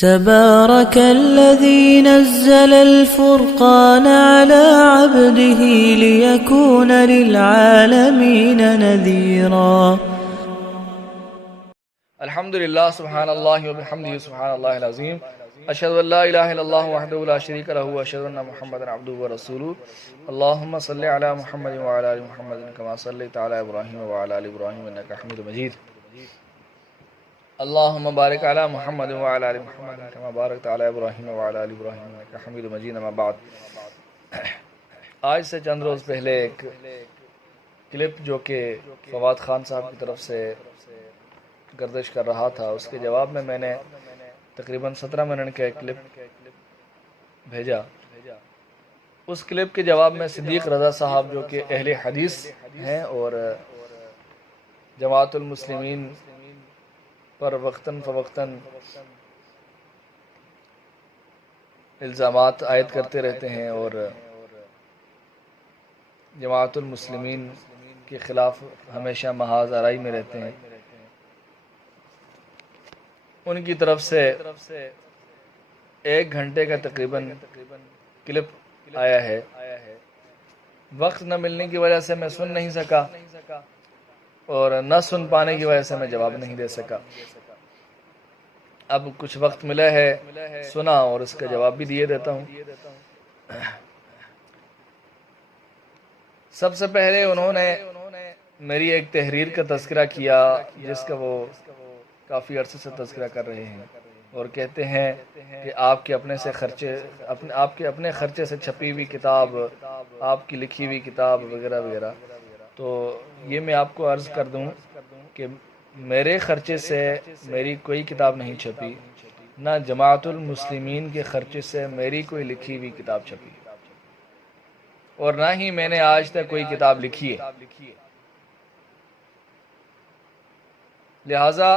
تبارك الذي نزل الفرقان على عبده ليكون للعالمين نذيرا. الحمد للہ سبحان اللہ وبحمدہ سبحان اللہ العظیم. اشہد ان لا الہ الا اللہ وحدہ لا شریک لہ واشہد ان محمدا عبدہ ورسولہ. اللہم صل علی محمد وعلی آل محمد کما صلیت علی ابراہیم وعلی آل ابراہیم انک حمید مجید. اللہم بارک علی محمد وعلی آل محمد کما بارکت علی ابراہیم وعلی آل ابراہیم انک حمید مجید. اما بعد، آج سے چند روز پہلے ایک کلپ جو کہ فواد خان صاحب کی طرف سے گردش کر رہا تھا، اس کے جواب میں نے تقریباً 17 منٹ کا ایک کلپ بھیجا. اس کلپ کے جواب میں صدیق رضا صاحب جو کہ اہل حدیث ہیں اور جماعت المسلمین پر وقتاً فوقتاً الزامات عائد کرتے رہتے ہیں اور جماعت المسلمین کے خلاف ہمیشہ محاذ آرائی میں رہتے ہیں، ان کی طرف سے 1 گھنٹے کا تقریباً کلپ آیا ہے. وقت نہ ملنے کی وجہ سے میں سن نہیں سکا اور نہ سن پانے کی وجہ سے میں جواب نہیں دے سکا. اب کچھ وقت ملا ہے، سنا اور اس کا جواب بھی دیے دیتا ہوں. سب سے پہلے انہوں نے میری ایک تحریر کا تذکرہ کیا جس کا وہ کافی عرصے سے تذکرہ کر رہے ہیں اور کہتے ہیں کہ آپ کے اپنے خرچے سے چھپی ہوئی کتاب، آپ کی لکھی ہوئی کتاب وغیرہ وغیرہ. تو یہ میں آپ کو عرض کر دوں کہ میرے خرچے سے میری کوئی کتاب نہیں چھپی، نہ جماعت المسلمین کے خرچے سے میری کوئی لکھی ہوئی کتاب چھپی، اور نہ ہی میں نے آج تک کوئی کتاب لکھی ہے. لہٰذا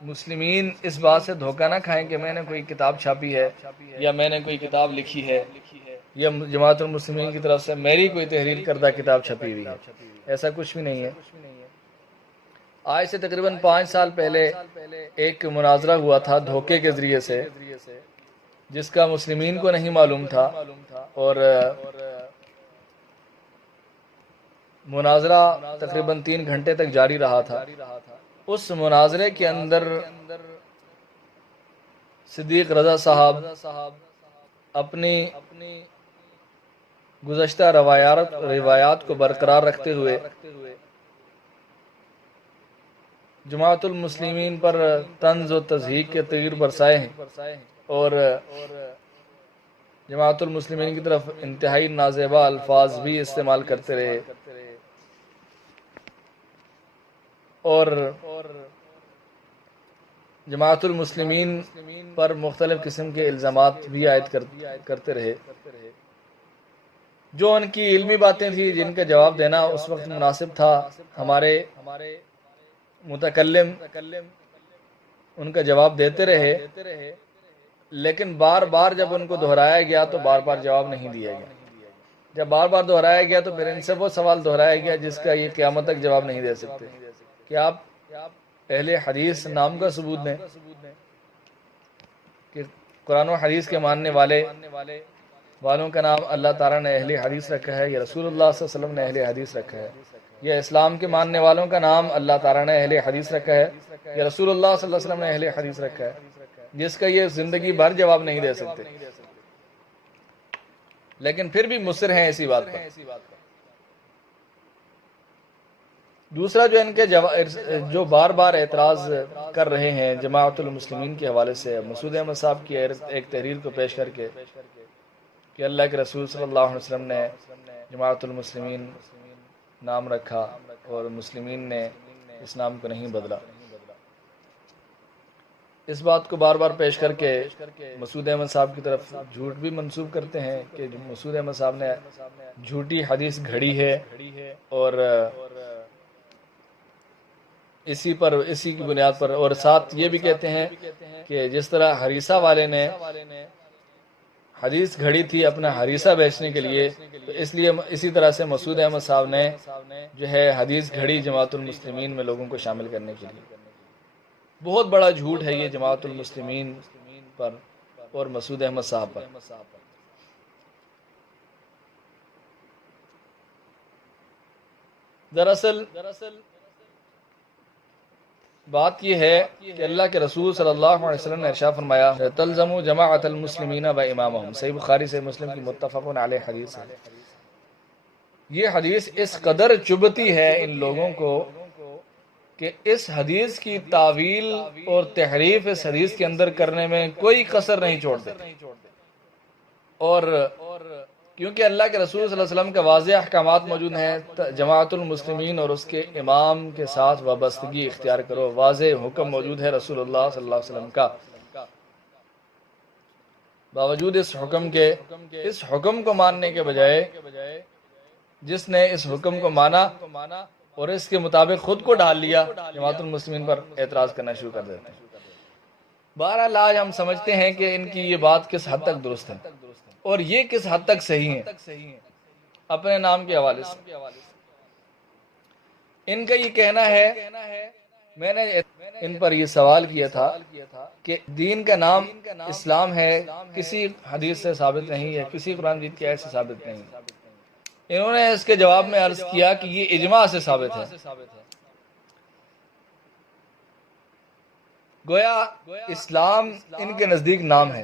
مسلمین اس بات سے دھوکہ نہ کھائیں کہ میں نے کوئی کتاب چھاپی ہے یا میں نے کوئی کتاب لکھی ہے یا جماعت المسلمین کی طرف سے میری کوئی تحریر کردہ کتاب چھپی ہوئی ہے. ایسا کچھ بھی نہیں ہے. آج سے تقریباً 5 سال پہلے ایک مناظرہ ہوا تھا دھوکے کے ذریعے سے، جس کا مسلمین کو نہیں معلوم تھا، اور مناظرہ تقریباً 3 گھنٹے تک جاری رہا تھا. اس مناظرے کے اندر صدیق رضا صاحب اپنی گزشتہ روایات کو برقرار رکھتے ہوئے جماعت المسلمین پر طنز و تضحیک کے تیر برسائے ہیں اور جماعت المسلمین کی طرف انتہائی نازیبا الفاظ بھی استعمال کرتے رہے اور جماعت المسلمین پر مختلف قسم کے الزامات بھی عائد کرتے رہے. جو ان کی علمی باتیں تھیں جن کا جواب دینا اس وقت مناسب تھا، ہمارے متکلم ان کا جواب دیتے رہے، لیکن بار بار جب ان کو دہرایا گیا تو بار بار جواب نہیں دیا گیا. جب بار بار دہرایا گیا تو پھر ان سے وہ سوال دہرایا گیا جس کا یہ قیامت تک جواب نہیں دے سکتے کہ آپ اہل حدیث نام کا ثبوت دیں کہ قرآن و حدیث کے ماننے والوں کا نام اللہ تعالیٰ نے اہل حدیث رکھا ہے یا رسول اللہ صلی اللہ علیہ وسلم نے اہل حدیث رکھا ہے، یا اسلام کے ماننے والوں کا نام اللہ تعالیٰ نے اہل حدیث رکھا ہے یا رسول اللہ صلی اللہ علیہ وسلم نے اہل حدیث رکھا ہے، جس کا یہ زندگی بھر جواب نہیں دے سکتے، لیکن پھر بھی مصر ہیں اسی بات پر. دوسرا جو ان کے جو بار بار اعتراض کر رہے ہیں جماعت المسلمین کے حوالے سے، مسعود احمد صاحب کی ایک تحریر کو پیش کر کے کہ اللہ کے رسول صلی اللہ علیہ وسلم نے جماعت المسلمین نام رکھا اور مسلمین نے اس نام کو نہیں بدلا. اس بات کو بار بار پیش کر کے مسعود احمد صاحب کی طرف جھوٹ بھی منسوب کرتے ہیں کہ مسعود احمد صاحب نے جھوٹی حدیث گھڑی ہے اور اسی کی بنیاد پر، اور ساتھ یہ بھی کہتے ہیں کہ جس طرح حریثہ والے نے حدیث گھڑی تھی اپنا حریثہ بیچنے کے لیے، تو اسی طرح سے مسعود احمد صاحب نے جو ہے حدیث گھڑی جماعت المسلمین میں لوگوں کو شامل کرنے کے لیے. بہت بڑا جھوٹ ہے یہ جماعت المسلمین پر اور مسعود احمد صاحب پر۔ دراصل بات یہ ہے کہ اللہ کے رسول صلی اللہ علیہ وسلم نے ارشاد فرمایا تلزموا جماعت المسلمین و امامہم، صحیح بخاری سے مسلم کی متفق علیہ حدیث ہے۔ یہ حدیث اس قدر چبھتی ہے ان لوگوں کو کہ اس حدیث کی تعویل اور تحریف اس حدیث کے اندر کرنے میں کوئی کسر نہیں چھوڑتے، اور کیونکہ اللہ کے رسول صلی اللہ علیہ وسلم کا واضح احکامات موجود ہیں، جماعت المسلمین اور اس کے امام کے ساتھ وابستگی اختیار کرو، واضح حکم موجود ہے رسول اللہ صلی اللہ علیہ وسلم کا۔ باوجود اس حکم کے، اس حکم کو ماننے کے بجائے جس نے اس حکم کو مانا اور اس کے مطابق خود کو ڈھال لیا، جماعت المسلمین پر اعتراض کرنا شروع کر دیتے ہیں۔ بہرحال آج ہم سمجھتے ہیں کہ ان کی یہ بات کس حد تک درست ہے اور یہ کس حد تک صحیح ہے۔ اپنے نام کے حوالے سے ان کا یہ کہنا ہے، میں نے ان پر یہ سوال کیا تھا کہ دین کا نام اسلام ہے، کسی حدیث سے ثابت نہیں ہے، کسی قرآن مجید کی آیت سے ثابت نہیں۔ انہوں نے اس کے جواب میں عرض کیا کہ یہ اجماع سے ثابت ہے۔ گویا اسلام ان کے نزدیک نام ہے،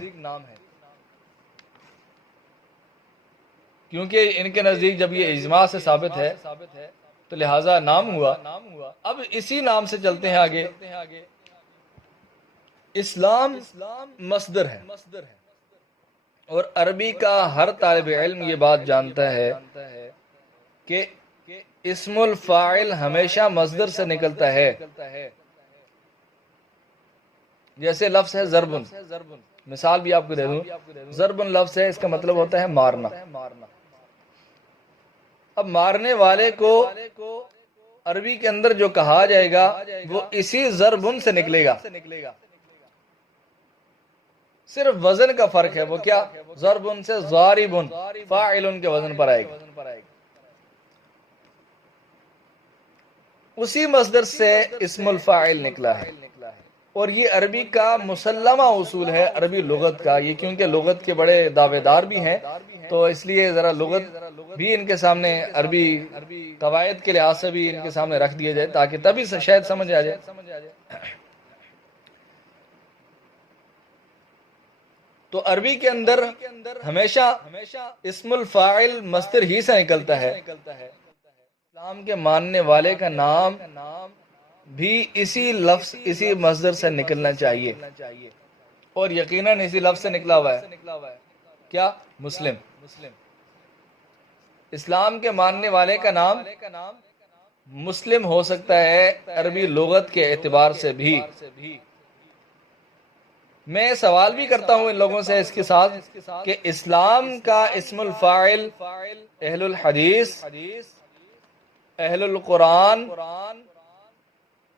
کیونکہ ان کے نزدیک جب یہ اجماع سے ثابت ہے تو لہٰذا نام ہوا۔ اب اسی نام سے چلتے ہیں آگے۔ اسلام مصدر ہے، اور عربی کا ہر طالب علم یہ بات جانتا ہے کہ اسم الفاعل ہمیشہ مصدر سے نکلتا ہے۔ جیسے لفظ ہے ضربن، مثال بھی آپ کو دے دوں، ضربن لفظ ہے، اس کا مطلب ہوتا ہے مارنا۔ اب مارنے والے کو عربی کے اندر جو کہا جائے گا وہ اسی ضربن سے نکلے گا، صرف وزن کا فرق ہے۔ وہ کیا؟ ضربن سے ضاربن، فاعلن کے وزن پر آئے گا۔ اسی مصدر سے اسم الفاعل نکلا ہے، اور یہ عربی کا مسلمہ اصول ہے، عربی لغت کا۔ یہ کیونکہ لغت کے بڑے دعوے دار بھی ہیں تو اس لیے ذرا لغت بھی ان کے سامنے، عربی قواعد کے لحاظ سے بھی ان کے سامنے رکھ دیا جائے تاکہ تبھی شاید سمجھ آ جائے۔ تو عربی کے اندر ہمیشہ اسم الفاعل مصدر ہی سے نکلتا ہے۔ اسلام کے ماننے والے کا نام بھی اسی لفظ، اسی مصدر سے نکلنا چاہیے، اور یقیناً اسی لفظ سے نکلا ہوا ہے۔ کیا؟ مسلم۔ اسلام کے ماننے والے کا نام مسلم ہو سکتا ہے عربی لغت کے اعتبار سے بھی۔ میں سوال بھی کرتا ہوں ان لوگوں سے اس کے ساتھ کہ اسلام کا اسم الفاعل اہل الحدیث، اہل القرآن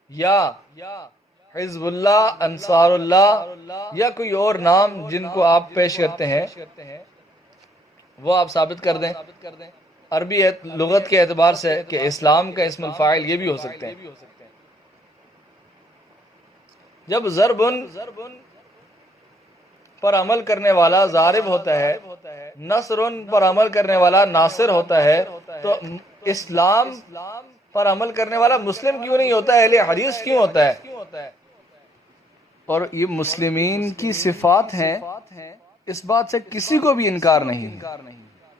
یا حزب اللہ، انصار اللہ، یا کوئی اور نام جن کو آپ پیش کرتے ہیں وہ آپ ثابت کر دیں عربی لغت کے اعتبار سے کہ اسلام کا اسم الفاعل یہ بھی ہو سکتے ہیں۔ جب ضربن پر عمل کرنے والا ضارب ہوتا ہے، نصرن پر عمل کرنے والا ناصر ہوتا ہے، تو اسلام پر عمل کرنے والا مسلم کیوں نہیں ہوتا ہے، اہل حدیث کیوں ہوتا ہے؟ اور یہ مسلمین کی صفات ہیں، اس بات سے کسی کو بھی انکار نہیں ہے۔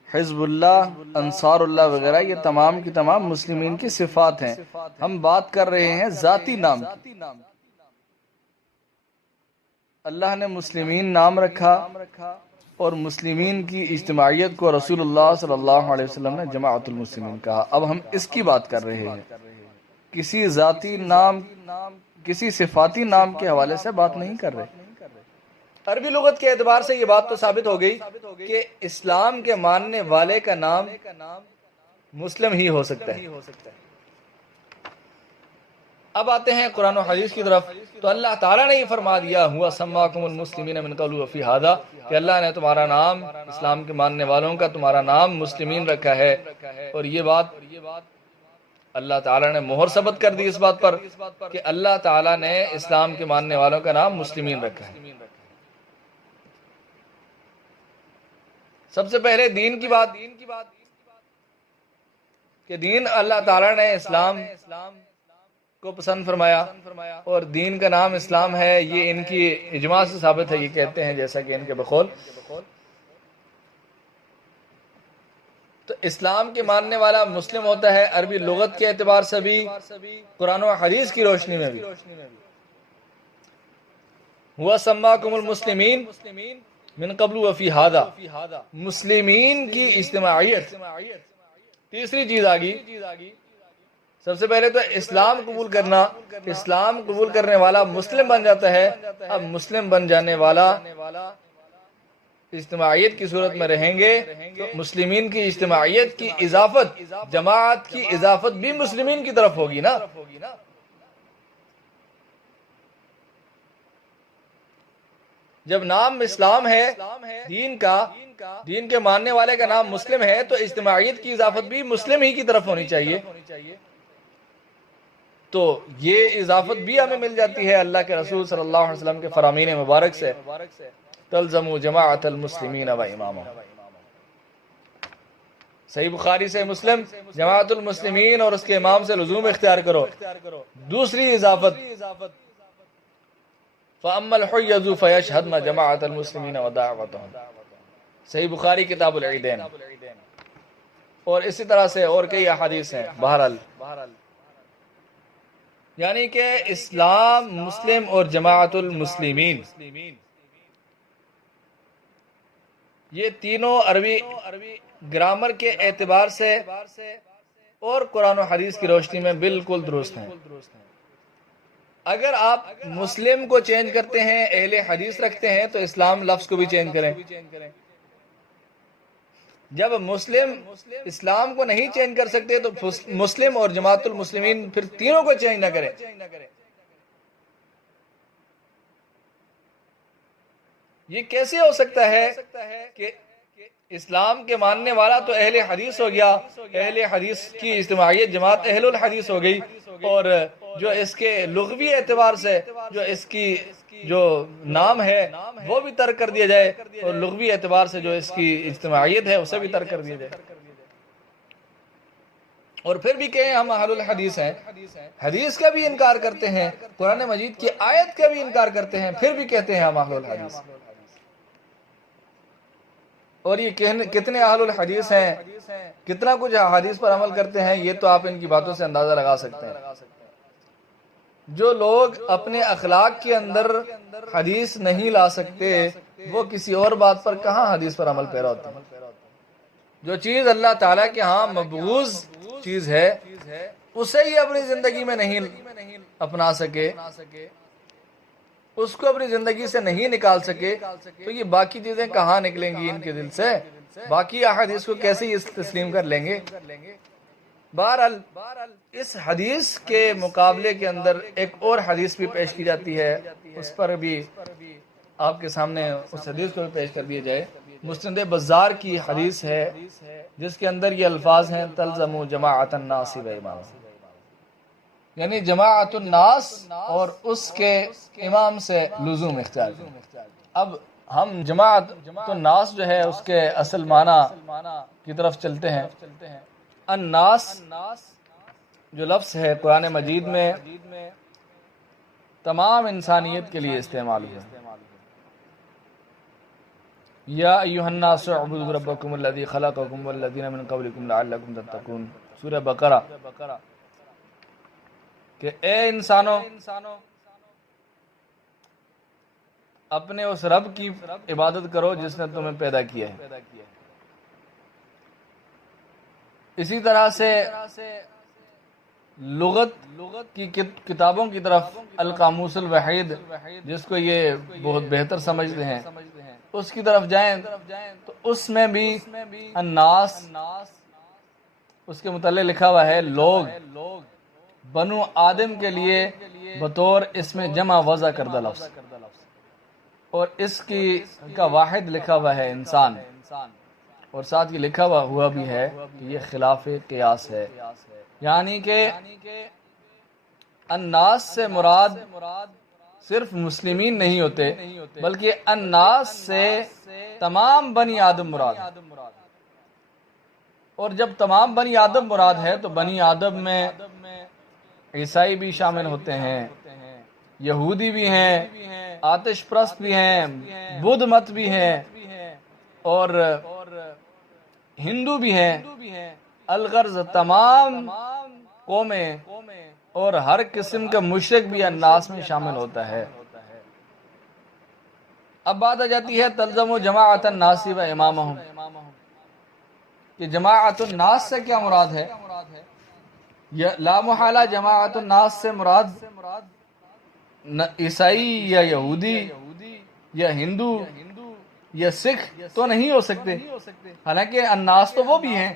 حزب اللہ، انصار اللہ وغیرہ یہ تمام کی تمام مسلمین کی صفات ہیں۔ ہم بات کر رہے ہیں ذاتی نام کی۔ اللہ نے مسلمین نام رکھا اور مسلمین کی اجتماعیت کو رسول اللہ صلی اللہ علیہ وسلم نے جماعت المسلمین کہا۔ اب ہم اس کی بات کر رہے ہیں، کسی ذاتی نام، کسی صفاتی نام کے حوالے سے بات نہیں کر رہے۔ عربی لغت کے اعتبار سے یہ بات تو ثابت ہو گئی کہ اسلام کے ماننے والے کا نام مسلم ہی ہو سکتا ہے۔ اب آتے ہیں قرآن و حدیث کی طرف، تو اللہ تعالیٰ نے یہ فرما دیا ہوا سماکم المسلمین من قبل وفی ھذا، کہ اللہ نے تمہارا نام، اسلام کے ماننے والوں کا تمہارا نام مسلمین رکھا ہے۔ اور یہ بات اللہ تعالیٰ نے مہر ثبت کر دی اس بات پر کہ اللہ تعالیٰ نے اسلام کے ماننے والوں کا نام مسلمین رکھا ہے۔ سب سے پہلے دین کی بات کہ دین اللہ تعالیٰ نے اسلام کو پسند فرمایا، اور دین کا نام اسلام ہے، یہ ان کی اجماع سے ثابت ہے. یہ کہتے ہیں جیسا کہ ان کے بقول. تو اسلام کے ماننے والا مسلم ہوتا ہے عربی لغت کے اعتبار سے بھی، قرآن و حدیث کی روشنی میں بھی. ہوا سماکم المسلمین من قبل وفی ہذا، مسلمین کی اجتماعیت. تیسری چیز آگی، سب سے پہلے تو اسلام قبول کرنا. اسلام قبول کرنے والا مسلم بن جاتا ہے. اب مسلم بن جانے والا اجتماعیت کی صورت میں رہیں گے تو مسلمین کی اجتماعیت کی اضافت، جماعت کی اضافت بھی مسلمین کی طرف ہوگی نا. جب نام اسلام ہے دین کا، دین کے ماننے والے کا نام مسلم ہے، تو اجتماعیت کی اضافت بھی مسلم ہی کی طرف ہونی چاہیے. تو یہ اضافت بھی ہمیں مل جاتی ہے اللہ کے رسول صلی اللہ علیہ وسلم کے فرامین مبارک سے. تلزموا جماعت المسلمین و امامهم. صحیح بخاری سے مسلم، جماعت المسلمین اور اس کے امام سے لزوم اختیار کرو. دوسری اضافت فَأَمَّا الْحُيَّةُ فَيَشْهَدْنَ جَمَاعَةَ الْمُسْلِمِينَ وَدَعْوَتَهُمْ. صحیح بخاری کتاب العیدین. اور اسی طرح سے اور کئی احادیث ہیں. بہرحال یعنی کہ اسلام، مسلم اور جماعت المسلمین، یہ تینوں عربی گرامر کے اعتبار سے اور قرآن و حدیث کی روشنی میں بالکل درست ہیں. اگر آپ مسلم کو چینج کرتے ہیں، اہل حدیث رکھتے ہیں، تو اسلام لفظ کو بھی چینج کریں. جب مسلم اسلام کو نہیں چینج کر سکتے تو مسلم اور جماعت المسلمین پھر تینوں کو چینج نہ کریں. یہ کیسے ہو سکتا ہے کہ اسلام کے ماننے والا تو اہل حدیث ہو گیا، اہل حدیث کی اجتماعیت جماعت اہل الحدیث ہو گئی، اور جو اس کے لغوی اعتبار سے جو اس کی جو نام ہے وہ بھی ترک کر دیا جائے، اور لغوی اعتبار سے جو اس کی اجتماعیت ہے اسے بھی ترک کر دیا جائے، اور پھر بھی کہیں ہم اہل الحدیث ہیں. حدیث کا بھی انکار کرتے ہیں، قرآن مجید کی آیت کا بھی انکار کرتے ہیں، پھر بھی کہتے ہیں ہم اہل الحدیث. اور یہ کتنے اہل الحدیث ہیں، کتنا کچھ حدیث پر عمل کرتے ہیں، یہ تو آپ ان کی باتوں سے اندازہ لگا سکتے ہیں. جو لوگ اپنے اخلاق کے اندر حدیث نہیں لا سکتے، وہ کسی اور بات پر کہاں حدیث پر عمل پیرا ہوتے ہیں. جو چیز اللہ تعالیٰ کے ہاں مبغوض چیز ہے، اسے ہی اپنی زندگی میں نہیں اپنا سکے، اس کو اپنی زندگی سے نہیں نکال سکے، تو یہ باقی چیزیں کہاں نکلیں گی ان کے دل سے؟ باقی احادیث کو کیسے یہ تسلیم کر لیں گے؟ بہرحال اس حدیث کے مقابلے کے اندر ایک اور حدیث بھی پیش کی جاتی ہے، اس پر بھی آپ کے سامنے اس حدیث کو بھی پیش کر دیا جائے. مسند بزار کی حدیث ہے جس کے اندر یہ الفاظ ہیں تلزموا جماعت الناس و امام، یعنی جماعت الناس اور اس کے امام سے لزوم اختیار. اب ہم جماعت الناس جو ہے اس کے اصل معنی کی طرف چلتے ہیں. الناس جو لفظ ہے قرآن مجید میں تمام انسانیت کے لیے استعمال ہوا. یا ایھا الناس اعبدوا ربکم الذی خلقکم والذین من قبلکم لعلکم تتقون، سورہ بقرہ. کہ اے انسانوں، اپنے اس رب کی عبادت کرو جس نے تمہیں پیدا کیا ہے. اسی طرح سے لغت کی کتابوں کی طرف القاموس الوحید، جس کو یہ بہت بہتر سمجھتے ہیں، اس کی طرف جائیں تو اس میں بھی الناس اس کے متعلق لکھا ہوا ہے لوگ. بنو آدم کے لیے بطور اس میں جمع وضع کردہ لفظ، اور اس کا واحد لکھا ہوا ہے انسان، اور ساتھ یہ لکھا ہوا بھی ہے کہ یہ خلاف قیاس ہے. یعنی کہ الناس سے مراد صرف مسلمین نہیں ہوتے، بلکہ الناس سے تمام بنی آدم مراد ہے۔ اور جب تمام بنی آدم مراد ہے تو بنی آدم میں عیسائی بھی شامل ہوتے ہیں، یہودی بھی ہیں، آتش پرست بھی ہیں، بدھ مت بھی ہیں، اور ہندو بھی ہیں۔ الغرض تمام قومیں اور ہر قسم کا مشرک بھی الناس میں شامل ہوتا ہے۔ اب بات آ جاتی ہے تلزم جماعت الناس و امامہم، کہ جماعت الناس سے کیا مراد ہے؟ لا محالہ جماعت الناس سے مراد عیسائی یا یہودی یا ہندو یا سکھ تو نہیں ہو سکتے، حالانکہ الناس تو وہ بھی ہیں،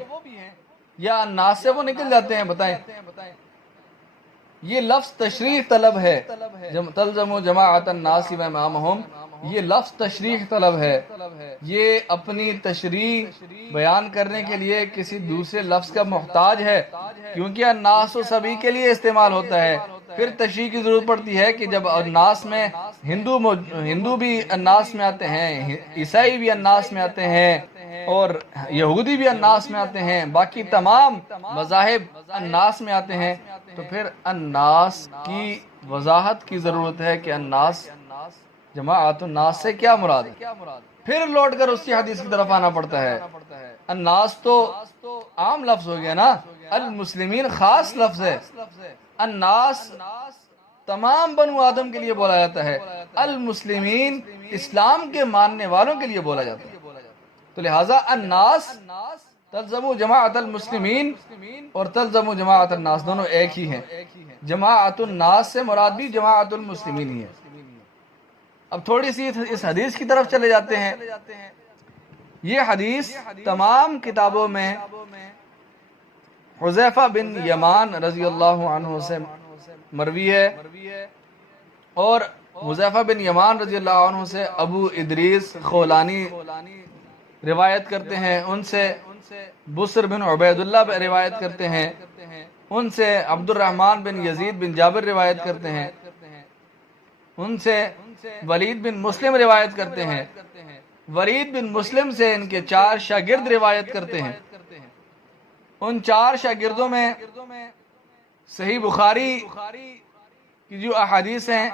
یا الناس سے وہ نکل جاتے ہیں؟ بتائیں، یہ لفظ تشریح طلب ہے، تلزم جماعت الناس و امامہم، یہ لفظ تشریح طلب ہے، یہ اپنی تشریح بیان کرنے کے لیے کسی دوسرے لفظ کا محتاج ہے، کیونکہ الناس سبھی کے لیے استعمال ہوتا ہے۔ پھر تشریح کی ضرورت پڑتی ہے کہ جب الناس میں ہندو بھی الناس میں آتے ہیں، عیسائی بھی الناس میں آتے ہیں، اور یہودی بھی الناس میں آتے ہیں، باقی تمام مذاہب الناس میں آتے ہیں، تو پھر الناس کی وضاحت کی ضرورت ہے کہ الناس جماعت الناس سے کیا مراد ہے۔ پھر لوٹ کر اس کی حدیث کی طرف آنا پڑتا ہے۔ الناس تو عام لفظ ہو گیا نا، المسلمین خاص لفظ ہے۔ الناس تمام بنو آدم کے لیے بولا جاتا ہے، المسلمین اسلام کے ماننے والوں کے لیے بولا جاتا ہے۔ تو لہٰذا الناس تلزم جماعت المسلمین اور تلزم جماعت الناس دونوں ایک ہی ہیں۔ جماعت الناس سے مراد بھی جماعت المسلمین ہی ہے۔ اب تھوڑی سی اس حدیث کی طرف چلے جاتے ہیں۔ یہ حدیث تمام کتابوں میں حذیفہ بن یمان رضی اللہ عنہ سے مروی ہے، اور حذیفہ بن یمان رضی اللہ عنہ سے ابو ادریس خولانی روایت کرتے ہیں، ان سے بسر بن عبید اللہ روایت کرتے ہیں، ان سے عبد الرحمن بن یزید بن جابر روایت کرتے ہیں، ان سے ولید بن مسلم روایت کرتے ہیں، ولید بن مسلم سے ان کے 4 شاگرد روایت کرتے ہیں۔ ان 4 شاگردوں میں صحیح بخاری کی جو احادیث ہیں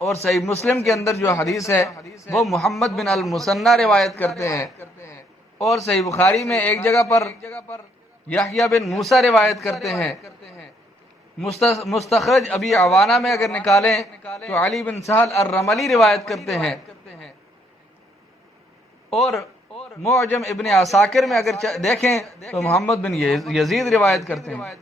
اور صحیح مسلم کے اندر جو حدیث ہے وہ محمد بن المثنی روایت کرتے ہیں، اور صحیح بخاری میں ایک جگہ پر یحییٰ بن موسیٰ روایت کرتے ہیں۔ مستخرج ابی عوانہ میں اگر نکالیں تو علی بن سہل الرملی روایت کرتے ہیں، اور معجم ابن عساکر میں اگر دیکھیں تو محمد بن یزید روایت کرتے ہیں۔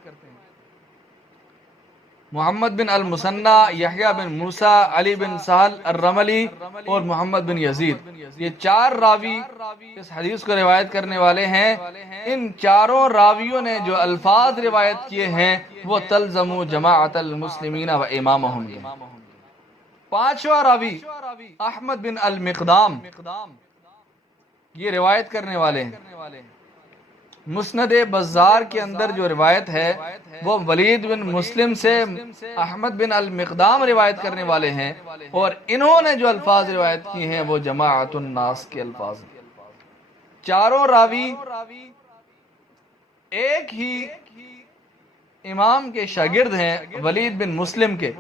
محمد بن المثنی، یحییٰ بن موسیٰ، علی بن سہل الرملی اور محمد بن یزید، یہ 4 راوی اس حدیث کو روایت کرنے والے ہیں۔ ان 4 راویوں نے جو الفاظ روایت کیے ہیں وہ تلزم جماعت المسلمین و امامہم۔ 5واں راوی احمد بن المقدام، یہ روایت کرنے والے ہیں۔ مسند بزار کے اندر جو روایت ہے وہ ولید بن مسلم سے احمد بن المقدام روایت کرنے والے ہیں، اور انہوں نے جو الفاظ روایت کی ہیں وہ جماعت الناس کے الفاظ ہیں۔ 4 راوی ایک ہی امام کے شاگرد ہیں، ولید بن مسلم کے،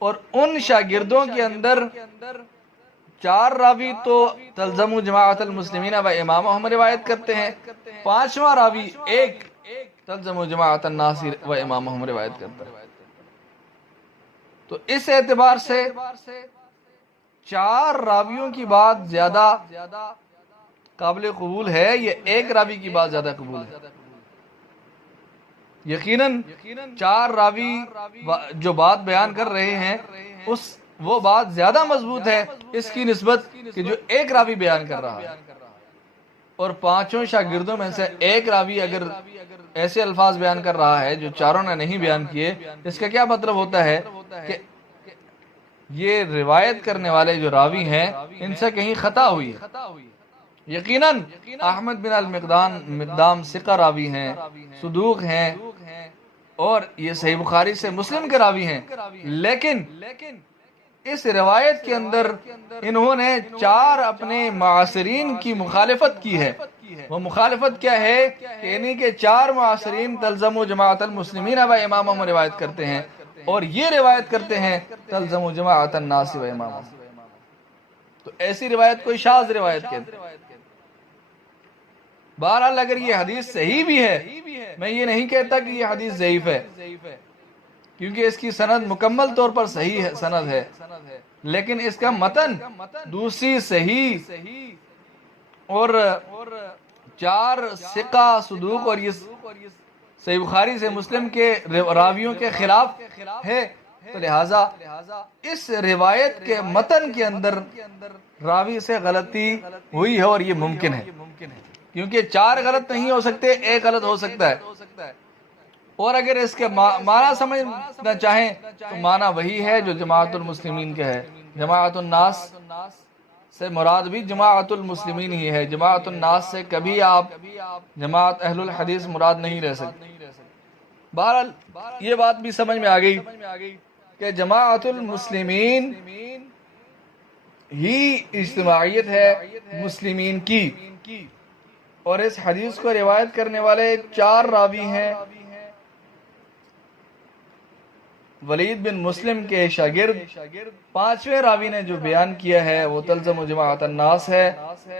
اور ان شاگردوں کے اندر 4 راوی تو تلزم جماعت المسلمین و امامہم روایت کرتے ہیں، 5واں راوی ایک تلزم جماعت الناس و امامہم روایت کرتا ہے۔ تو اس اعتبار سے 4 راویوں کی بات زیادہ قابل قبول ہے، یہ ایک راوی کی بات زیادہ قبول ہے۔ یقیناً 4 راوی جو بات بیان کر رہے ہیں وہ بات زیادہ مضبوط ہے اس کی نسبت کہ جو ایک راوی بیان کر رہا ہے، اور 5 شاگردوں میں سے ایک راوی اگر ایسے الفاظ بیان کر رہا ہے جو 4 نے نہیں بیان کیے، اس کا کیا مطلب ہوتا ہے کہ یہ روایت کرنے والے جو راوی ہیں ان سے کہیں خطا ہوئی ہے۔ یقیناً احمد بن المقدام ثقہ راوی ہیں، صدوق ہیں، اور یہ صحیح بخاری سے مسلم کے راوی ہیں، لیکن اس روایت کے اندر انہوں نے 4 اپنے معاصرین کی مخالفت کی ہے۔ وہ مخالفت کیا ہے کہ انہی کے 4 معاصرین تلزم جماعت المسلمین و امامہم روایت کرتے ہیں، اور یہ روایت کرتے ہیں تلزم جماعت الناس و امامہم۔ تو ایسی روایت کوئی شاذ روایت کہتے ہیں۔ بہرحال اگر یہ حدیث صحیح بھی ہے، میں یہ نہیں کہتا کہ یہ حدیث ضعیف ہے، کیونکہ اس کی سند مکمل طور پر صحیح ہے، سند ہے، لیکن اس کا متن دوسری صحیح اور 4 ثقہ صدوق اور یہ صحیح بخاری سے مسلم کے راویوں کے خلاف ہے، تو لہٰذا اس روایت کے متن کے اندر راوی سے غلطی ہوئی ہے، اور یہ ممکن ہے، کیونکہ 4 غلط نہیں ہو سکتے، 1 غلط ہو سکتا ہے۔ اور اگر اس کے معنی سمجھنا چاہیں تو معنی وہی ہے جو جماعت المسلمین کے ہے۔ جماعت الناس سے مراد بھی جماعت المسلمین ہی ہے، جماعت الناس سے کبھی آپ جماعت اہل الحدیث مراد نہیں رہ سکتے۔ بہرحال یہ بات بھی سمجھ میں آ گئی کہ جماعت المسلمین ہی اجتماعیت ہے مسلمین کی، اور اس حدیث کو روایت کرنے والے 4 راوی ہیں۔ ولید بن مسلم کے شاگرد 5ویں راوی نے جو بیان کیا ہے وہ تلزم جماعت الناس ہے،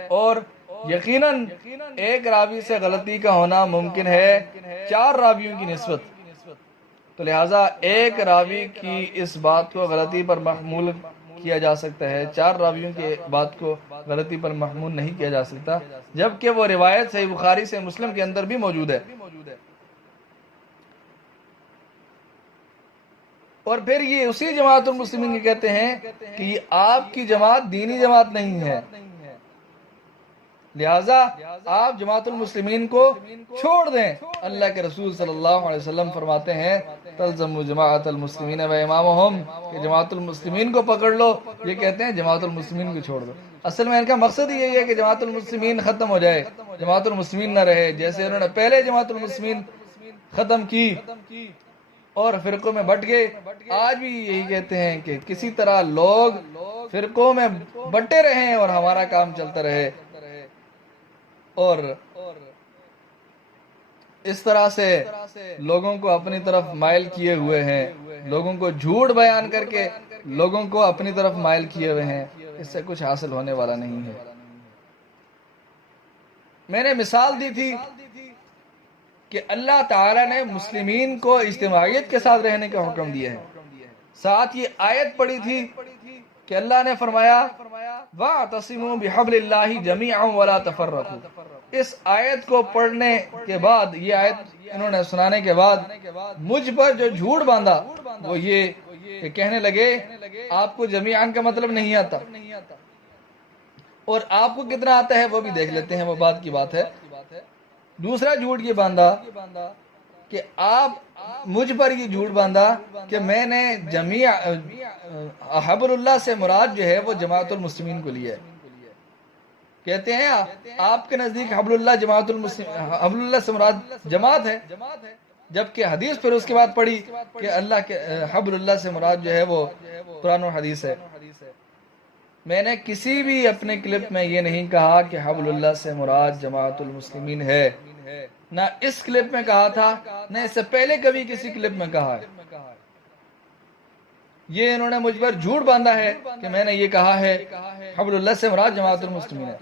اور یقیناً ایک راوی سے غلطی کا ہونا ممکن ہے 4 راویوں کی نسبت، تو لہٰذا ایک راوی کی اس بات کو غلطی پر محمول کیا جا سکتا ہے، 4 راویوں کی بات کو غلطی پر محمول نہیں کیا جا سکتا، جبکہ وہ روایت صحیح بخاری سے مسلم کے اندر بھی موجود ہے۔ اور پھر یہ اسی جماعت المسلمین کے کہتے ہیں کہ یہ آپ کی جماعت دینی جماعت نہیں ہے، لہٰذا آپ جماعت المسلمین کو چھوڑ دیں۔ اللہ کے رسول صلی اللہ علیہ وسلم فرماتے ہیں تلزم جماعت المسلمین و امامہم، کہ جماعت المسلمین کو پکڑ لو، یہ کہتے ہیں جماعت المسلمین کو چھوڑ دو۔ اصل میں ان کا مقصد یہی ہے کہ جماعت المسلمین ختم ہو جائے، جماعت المسلمین نہ رہے، جیسے انہوں نے پہلے جماعت المسلمین ختم کی اور فرقوں میں بٹ گئے، آج بھی یہی کہتے ہیں کہ کسی طرح لوگ فرقوں میں بٹے رہیں اور ہمارا کام چلتا رہے، اور اس طرح سے لوگوں کو اپنی طرف مائل کیے ہوئے ہیں، لوگوں کو جھوٹ بیان کر کے لوگوں کو اپنی طرف مائل کیے ہوئے ہیں، اس سے کچھ حاصل ہونے والا نہیں ہے۔ میں نے مثال دی تھی کہ اللہ تعالیٰ نے مسلمین کو اجتماعیت کے ساتھ رہنے کا حکم دیا ہے، ساتھ یہ آیت پڑھی تھی کہ اللہ نے فرمایا وَاعْتَصِمُوا بِحَبْلِ اللَّهِ جَمِيعًا وَلَا تَفَرَّقُوا۔ اس آیت کو پڑھنے کے بعد، یہ آیت انہوں نے سنانے کے بعد مجھ پر جو جھوٹ باندھا وہ یہ کہ کہنے لگے آپ کو جمیعاً کا مطلب نہیں آتا، اور آپ کو کتنا آتا ہے وہ بھی دیکھ لیتے ہیں، وہ بات کی بات ہے۔ دوسرا جھوٹ یہ باندھا کہ آپ مجھ پر یہ جھوٹ باندھا کہ میں نے حبل اللہ سے مراد جو ہے وہ جماعت المسلمین کو لیا ہے۔ کہتے ہیں آپ کے نزدیک حبل اللہ جماعت المسلمین، حبل اللہ سے مراد جماعت ہے، جبکہ حدیث پھر اس کے بعد پڑھی کہ اللہ کے حبل اللہ سے مراد جو ہے وہ قرآن و حدیث ہے۔ میں نے کسی بھی اپنے کلپ میں یہ نہیں کہا کہ حبل اللہ سے مراد جماعت المسلمین ہے، نہ اس کلپ میں کہا تھا، نہ اس سے پہلے کبھی کسی کلپ میں کہا ہے۔ یہ انہوں نے مجھ پر جھوٹ باندھا ہے کہ میں نے یہ کہا ہے حبل اللہ سے مراد جماعت المسلمین ہے۔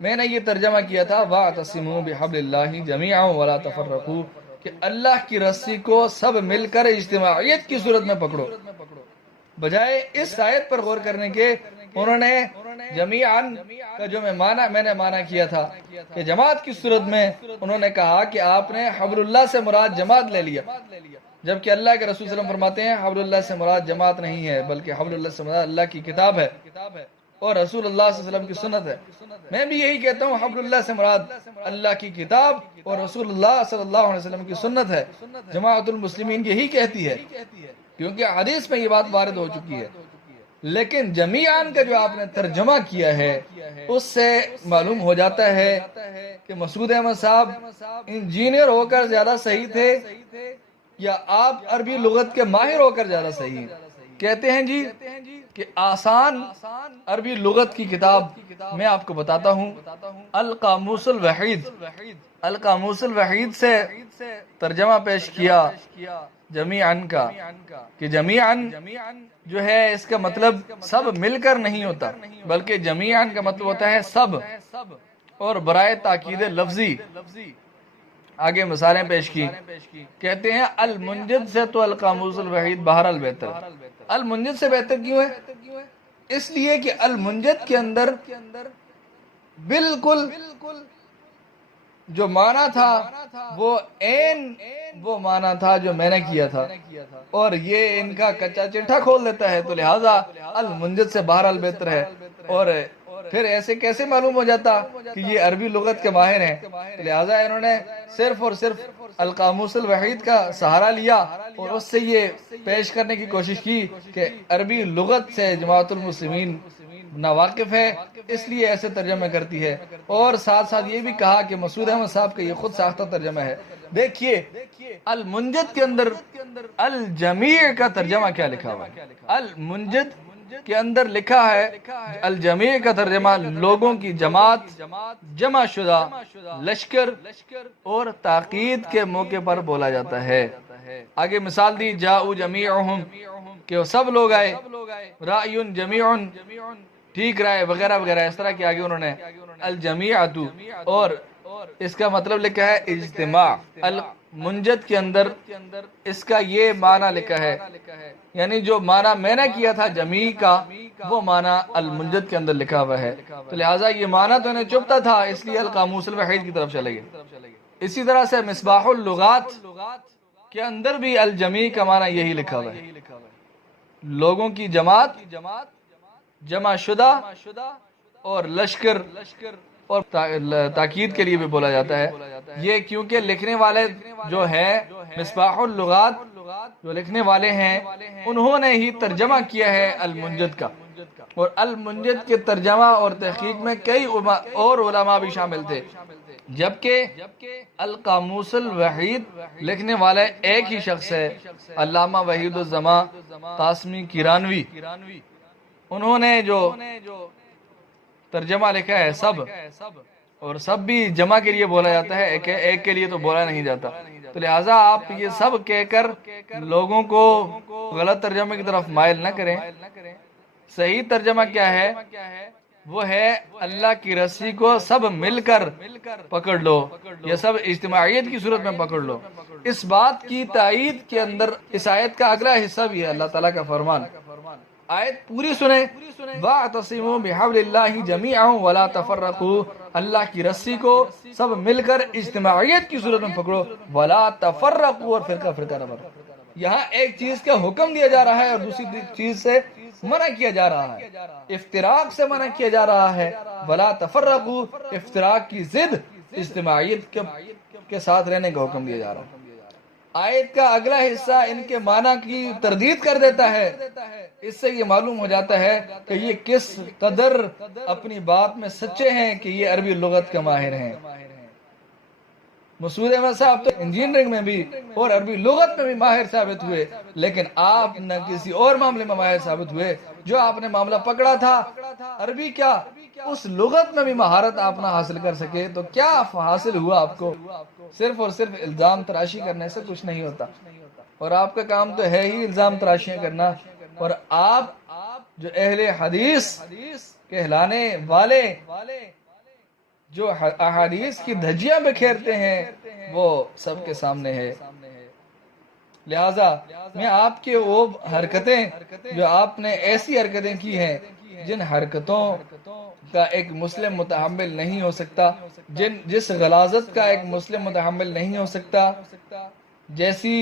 میں نے یہ ترجمہ کیا تھا وَاعْتَصِمُوا بِحَبْلِ اللَّهِ جَمِيعًا وَلَا تَفَرَّقُوا، کہ اللہ کی رسی کو سب مل کر اجتماعیت کی صورت میں پکڑو، بجائے اس آیت پر غور کرنے کے انہوں نے جمیعاً کا جو میں نے معنی کیا تھا کہ جماعت کی صورت میں انہوں نے کہا کہ آپ نے حبل اللہ سے مراد جماعت لے لیا، جبکہ اللہ کے رسول صلی اللہ علیہ وسلم فرماتے ہیں حبل اللہ سے مراد جماعت نہیں ہے، بلکہ حبل اللہ سے مراد اللہ کی کتاب ہے اور رسول اللہ صلی اللہ علیہ وسلم کی سنت ہے۔ میں بھی یہی کہتا ہوں حبل اللہ سے مراد اللہ کی کتاب اور رسول اللہ صلی اللہ علیہ وسلم کی سنت ہے، جماعت المسلمین یہی کہتی ہے، کیونکہ حدیث میں یہ بات وارد ہو چکی ہے۔ لیکن جمیعاً کا جو آپ نے ترجمہ کیا ہے اس سے معلوم ہو جاتا ہے کہ مسعود احمد صاحب انجینئر ہو کر زیادہ صحیح تھے یا آپ عربی لغت کے ماہر ہو کر زیادہ صحیح ہیں۔ کہتے ہیں جی کہ آسان عربی لغت کی کتاب میں آپ کو بتاتا ہوں، القاموس الوحید، القاموس الوحید سے ترجمہ پیش کیا جمیعاً کا، کہ جمیعاً جو ہے اس کا مطلب سب مل کر نہیں ہوتا، بلکہ جمیعاً کا مطلب ہوتا ہے سب، اور برائے تاکید لفظی آگے مثالیں پیش کی۔ کہتے ہیں المنجد سے تو القاموس الوحید بہرحال بہتر۔ المنجد سے بہتر کیوں ہے؟ اس لیے کہ المنجد کے اندر بالکل جو معنی تھا وہ عین وہ معنی تھا جو میں نے کیا تھا، اور یہ ان کا کچا چٹھا کھول دیتا ہے، تو لہٰذا المنجد سے بہرحال بہتر ہے۔ اور پھر ایسے کیسے معلوم ہو جاتا کہ یہ عربی لغت کے ماہر ہیں؟ لہٰذا انہوں نے صرف اور صرف القاموس الوحید کا سہارا لیا اور اس سے یہ پیش کرنے کی کوشش کی کہ عربی لغت سے جماعت المسلمین ناواقف ہے، اس لیے ایسے ترجمہ کرتی ہے۔ اور ساتھ ساتھ یہ بھی کہا کہ مسعود احمد صاحب کا یہ خود ساختہ ترجمہ ہے۔ دیکھیے المنجد کے اندر الجمیع کا ترجمہ کیا لکھا ہوا ہے؟ المنجد کے اندر لکھا ہے الجمیع کا ترجمہ لوگوں کی جماعت، جمع شدہ، لشکر اور تاکید کے موقع پر بولا جاتا ہے۔ آگے مثال دی جاؤ جمیعہم، کہ وہ سب لوگ آئے، رأی جمیع ٹھیک رائے وغیرہ وغیرہ، اس طرح کی آگے انہوں نے الجمیعۃ، اور اس کا مطلب لکھا ہے اجتماع۔ المنجد کے اندر اس کا یہ معنی لکھا ہے، یعنی جو معنی میں نے کیا تھا جمیع کا وہ معنی المنجد کے اندر لکھا ہوا ہے، تو لہٰذا یہ معنی تو انہیں چپتا تھا، اس لیے القاموس الوحید کی طرف چلے گئے۔ اسی طرح سے مصباح اللغات کے اندر بھی الجمیع کا معنی یہی لکھا ہوا ہے، لوگوں کی جماعت، جمع شدہ اور لشکر، اور تاکید کے لیے بھی بولا جاتا ہے۔ یہ کیونکہ لکھنے والے جو ہے مصباح اللغات جو لکھنے والے ہیں انہوں نے ہی ترجمہ کیا ہے المنجد کا، اور المنجد کے ترجمہ اور تحقیق میں کئی اور علماء بھی شامل تھے، جبکہ القاموس الوحید لکھنے والے ایک ہی شخص ہے، علامہ وحید الزماں قاسمی کیرانوی۔ انہوں نے جو ترجمہ لکھا ہے سب، اور سب بھی جمع کے لیے بولا جاتا ہے، ایک کے لیے تو بولا نہیں جاتا، تو لہٰذا آپ یہ سب کہہ کر لوگوں کو غلط ترجمہ کی طرف مائل نہ کریں۔ صحیح ترجمہ کیا ہے؟ وہ ہے اللہ کی رسی کو سب مل کر پکڑ لو، یہ سب اجتماعیت کی صورت میں پکڑ لو۔ اس بات کی تائید کے اندر اس آیت کا اگلا حصہ بھی ہے، اللہ تعالیٰ کا فرمان۔ آیت پوری سنیں، وَاعْتَصِمُوا بِحَبْلِ اللَّهِ جَمِيعًا وَلَا تَفَرَّقُوا، اللہ کی رسی کو سب مل کر اجتماعیت کی صورت میں پکڑو، وَلَا تَفَرَّقُوا، اور فرقہ فرقہ نہ بنو۔ یہاں ایک چیز کا حکم دیا جا رہا ہے اور دوسری چیز سے منع کیا جا رہا ہے، افتراق سے منع کیا جا رہا ہے، وَلَا تَفَرَّقُوا، افتراق کی ضد اجتماعیت کے ساتھ رہنے کا حکم دیا جا رہا ہے۔ آیت کا اگلا حصہ ان کے معنی کی تردید کر دیتا ہے، اس سے یہ معلوم ہو جاتا ہے کہ یہ کس قدر اپنی بات میں سچے ہیں کہ یہ عربی لغت کے ماہر ہیں۔ مسعود احمد صاحب تو انجینئرنگ میں بھی اور عربی لغت میں بھی ماہر ثابت ہوئے، لیکن آپ نہ کسی اور معاملے میں ماہر ثابت ہوئے۔ جو آپ نے معاملہ پکڑا تھا عربی کیا، اس لغت میں بھی مہارت آپ نہ حاصل کر سکے تو کیا حاصل ہوا آپ کو؟ صرف اور صرف الزام تراشی کرنے سے کچھ نہیں ہوتا، اور آپ کا کام تو ہے ہی الزام تراشیاں کرنا، اور آپ جو اہل حدیث کہلانے والے جو احادیث کی دھجیاں بکھیرتے ہیں وہ سب کے سامنے ہے۔ لہٰذا میں آپ کے وہ حرکتیں جو آپ نے ایسی حرکتیں کی ہیں جن حرکتوں کا ایک مسلم متحمل نہیں ہو سکتا، جس غلاظت کا ایک مسلم متحمل نہیں ہو سکتا، جیسی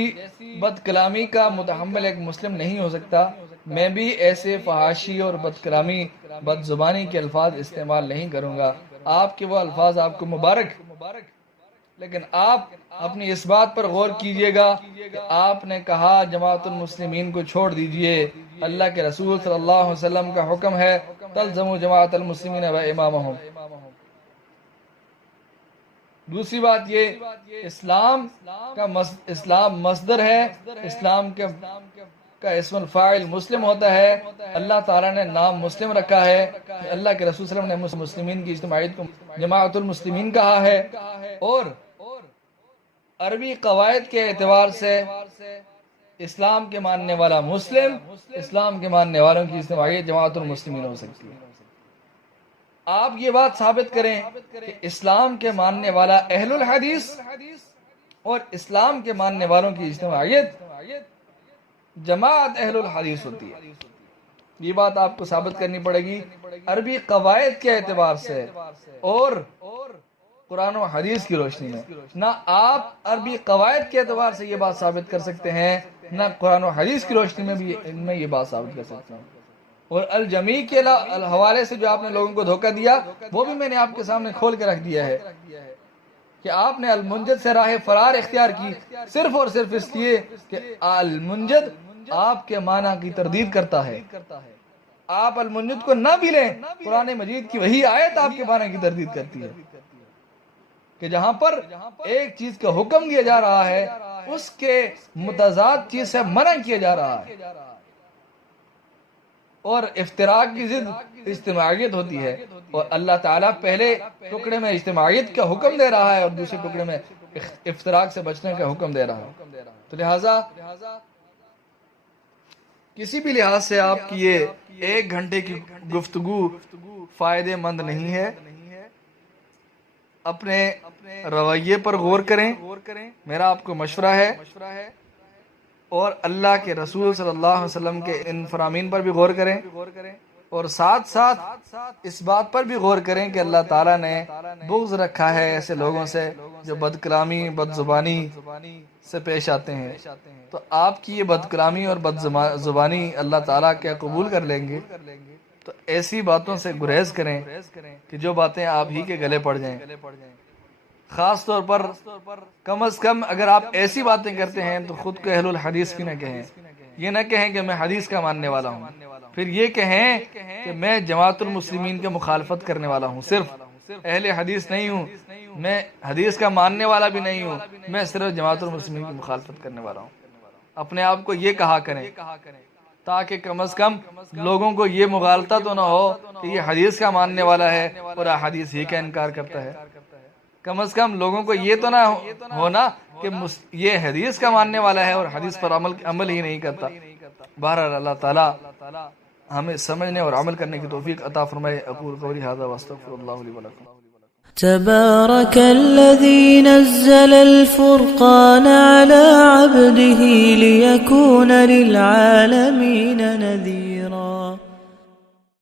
بد کلامی کا متحمل ایک مسلم نہیں ہو سکتا، میں بھی ایسے فحاشی اور بد کلامی بد زبانی کے الفاظ استعمال نہیں کروں گا۔ آپ کے وہ الفاظ آپ کو مبارک، لیکن آپ اپنی اس بات پر غور کیجئے گا کہ آپ نے کہا جماعت المسلمین کو چھوڑ دیجئے، اللہ کے رسول صلی اللہ علیہ وسلم کا حکم ہے تلزموا جماعت المسلمین و امامہم۔ دوسری بات یہ اسلام مصدر ہے، اسلام کا اسم الفاعل مسلم ہوتا ہے. اللہ تعالیٰ نے نام مسلم رکھا ہے. اللہ کے رسول صلی اللہ علیہ وسلم نے مسلمین کی اجتماعیت کو جماعت المسلمین کہا ہے. اور عربی قواعد کے اعتبار سے اسلام کے ماننے والا مسلم، اسلام کے ماننے والوں کی اجتماعیت جماعت المسلمین ہو سکتی ہے. آپ یہ بات ثابت کریں کہ اسلام کے ماننے والا اہل الحدیث اور اسلام کے ماننے والوں کی اجتماعیت جماعت اہل الحدیث ہوتی ہے. یہ بات آپ کو ثابت کرنی پڑے گی عربی قواعد کے اعتبار سے اور قرآن و حدیث کی روشنی میں. نہ آپ عربی قواعد کے اعتبار سے یہ بات ثابت کر سکتے ہیں، نہ قرآن و حدیث کی روشنی میں بھی میں یہ بات ثابت کر سکتا ہوں. اور الجمیع کے حوالے سے جو آپ نے لوگوں کو دھوکہ دیا وہ بھی میں نے آپ کے سامنے کھول کے رکھ دیا ہے کہ آپ نے المنجد سے راہ فرار اختیار کی صرف اور صرف اس لیے کہ المنجد آپ کے معنی کی تردید کرتا ہے. آپ المنجد کو نہ بھی لیں، قرآن مجید کی وہی آیت آپ کے معنی کی تردید کرتی ہے کہ جہاں پر ایک چیز کا حکم دیا جا رہا ہے اس کے متضاد چیز سے منع کیا جا رہا ہے. اور افتراق کی ضد اجتماعیت ہوتی ہے، اور اللہ تعالیٰ پہلے ٹکڑے میں اجتماعیت کا حکم دے رہا ہے اور دوسرے ٹکڑے میں افتراق سے بچنے کا حکم دے رہا ہے. تو لہٰذا کسی بھی لحاظ سے آپ کی یہ 1 گھنٹے کی گفتگو فائدے مند نہیں ہے. اپنے رویے پر غور کریں، میرا آپ کو مشورہ ہے، اور اللہ کے رسول صلی اللہ علیہ وسلم کے ان فرامین پر بھی غور کریں، اور ساتھ ساتھ اس بات پر بھی غور کریں کہ اللہ تعالیٰ نے بغض رکھا ہے ایسے لوگوں سے جو بد کلامی بد زبانی سے پیش آتے ہیں. تو آپ کی یہ بد کلامی اور بد زبانی اللہ تعالیٰ کیا قبول کر لیں گے؟ تو ایسی باتوں سے گریز کریں کہ جو باتیں آپ ہی کے گلے پڑ جائیں. خاص طور پر کم از کم اگر آپ ایسی باتیں کرتے ہیں تو خود کو اہل الحدیث بھی نہ کہیں. یہ نہ کہیں کہ میں حدیث کا ماننے والا ہوں، پھر یہ کہیں کہ میں جماعت المسلمین کے مخالفت کرنے والا ہوں. صرف اہل حدیث نہیں ہوں، میں حدیث کا ماننے والا بھی نہیں ہوں، میں صرف جماعت المسلمین کی مخالفت کرنے والا ہوں. اپنے آپ کو یہ کہا کریں تاکہ کم از کم لوگوں کو یہ مغالطہ تو نہ ہو کہ یہ حدیث کا ماننے والا ہے اور حدیث ہی کا انکار کرتا ہے. کم از کم لوگوں کو یہ تو نہ ہونا کہ یہ حدیث کا ماننے والا ہے اور حدیث پر عمل ہی نہیں کرتا. بہرحال اللہ تعالیٰ ہمیں سمجھنے اور عمل کرنے کی توفیق عطا فرمائے. اقول قولی ھذا واستغفر اللہ لی ولکم. تبارك الذي نزل الفرقان على عبده ليكون للعالمين نذيرا.